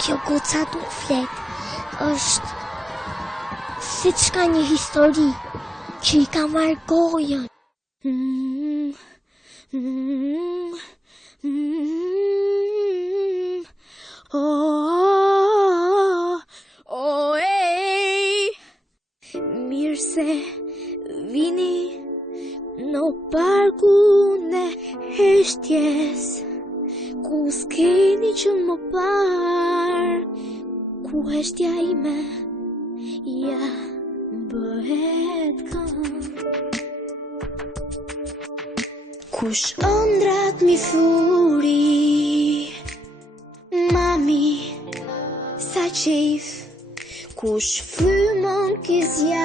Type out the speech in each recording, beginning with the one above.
Kjo goca du flet është si qka një histori që i ka marrë gojën. Mirë se vini në parkun e heshtjes, ku s'keni që më parë, ku heshtja ime ja bëhet këngë. Kush ëndrat mi furi, mami, sa qef, kush frymën kizjar,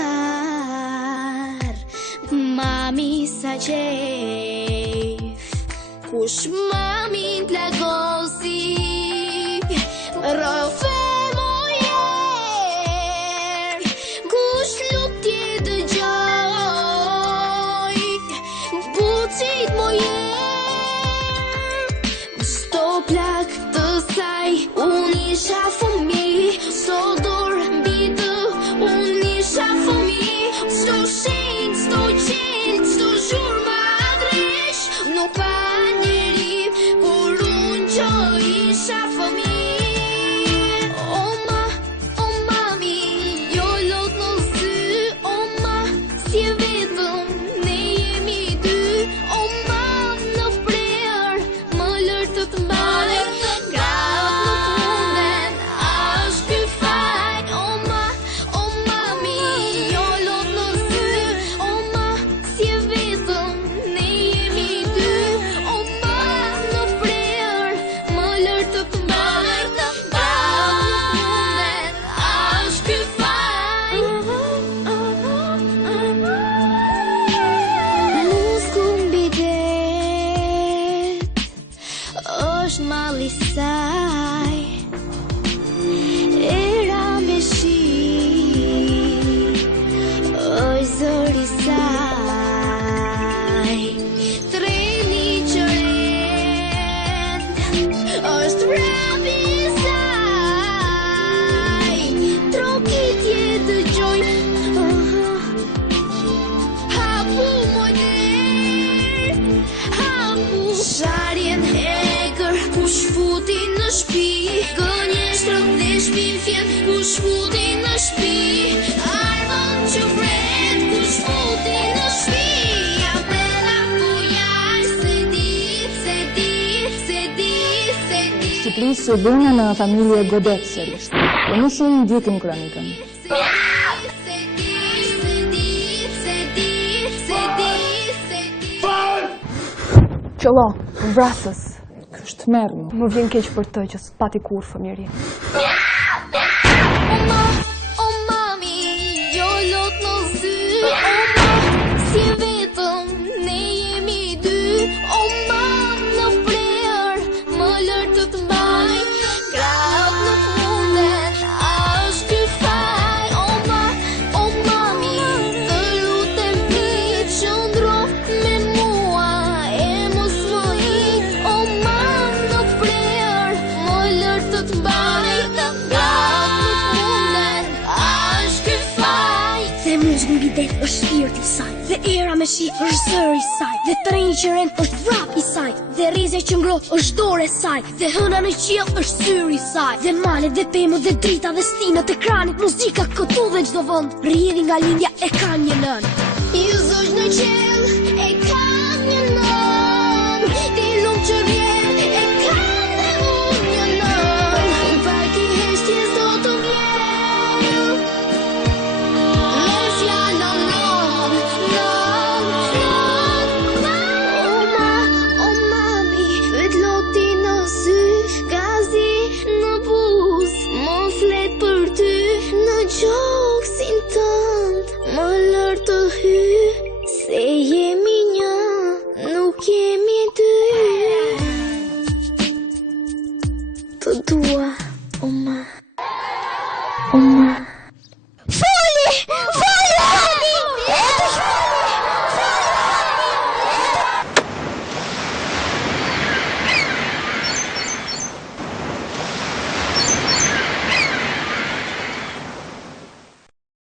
mami, sa qef, kush mami t'lagosi, rëfe mojer, kush lutje dëgjoj, bucit mojer, çdo plak të saj, unë isha fëmi, çdo dorë mbi të, unë isha fëmi, çdo shenjë, çdo qenë, çdo zhurmë madresh, nuk pa njeri, por unë që isha fëmi. O mami, jo lot në sy, o ma, si e vetëm, ne jemi dy, o ma, në prerë, më lërë të të mbaj, gratë nuk munden, ashtë ky faj. O mami, jo lot në sy, o ma, si e vetëm, ne jemi dy, o ma, në prerë, më lërë të të mbaj, gratë nuk munden, ashtë ky faj. Musku mbi det, është malli saj, era me shi, është zëri saj, treni që rend, është vrapi saj, trokitje dëgjoj, hapu mojder, hapu sharjen hekër, kush futi në shpi, gënjeshtrat dhe shpin fjen, kush futi në shpi, armën që vret, kush futi në shpi, apela fujar, se di. Shqipërisë së dhëna në familje godet sërish, po më shumë ndjekim kronikën. Qëllo, vrasës, Kështë merë më vjen keq për të që s'pati kur fëmiri. O mami, jo lot në sy, o ma, si e vetëm, ne jemi dy, o ma, në prerë, më lërë të të mbaj, gratë nuk munden, ashtë ky faj. O mami, të lutem ti, qëndro me mua, e mos më ik, o ma, në prerë, më lërë të të mbaj, gratë nuk munden, ashtë ky faj. Dhe musku mbi det është shpirti i saj, dhe era me shi është zëri i saj, dhe treni që rend është vrapi i saj, dhe rrezja që ngroh është dorë e saj, dhe hëna në qiell është syri i saj, dhe malet dhe pemët dhe drita dhe stinët e ekranit, muzika këtu dhe çdo vend, rrjedhin nga lindja e ka një nën. Ju zoq në qell e ka një nën, ti lumë që vjen e ka dhe unë një nën, parki heshtjes do të vjen, me fjallë nën. O mami, vet loti në sy, gazi në buz, më flet për ty, në gjoksin tënd, më lërë të hy, se jemi një, nuk jemi dy. Të dua, o ma,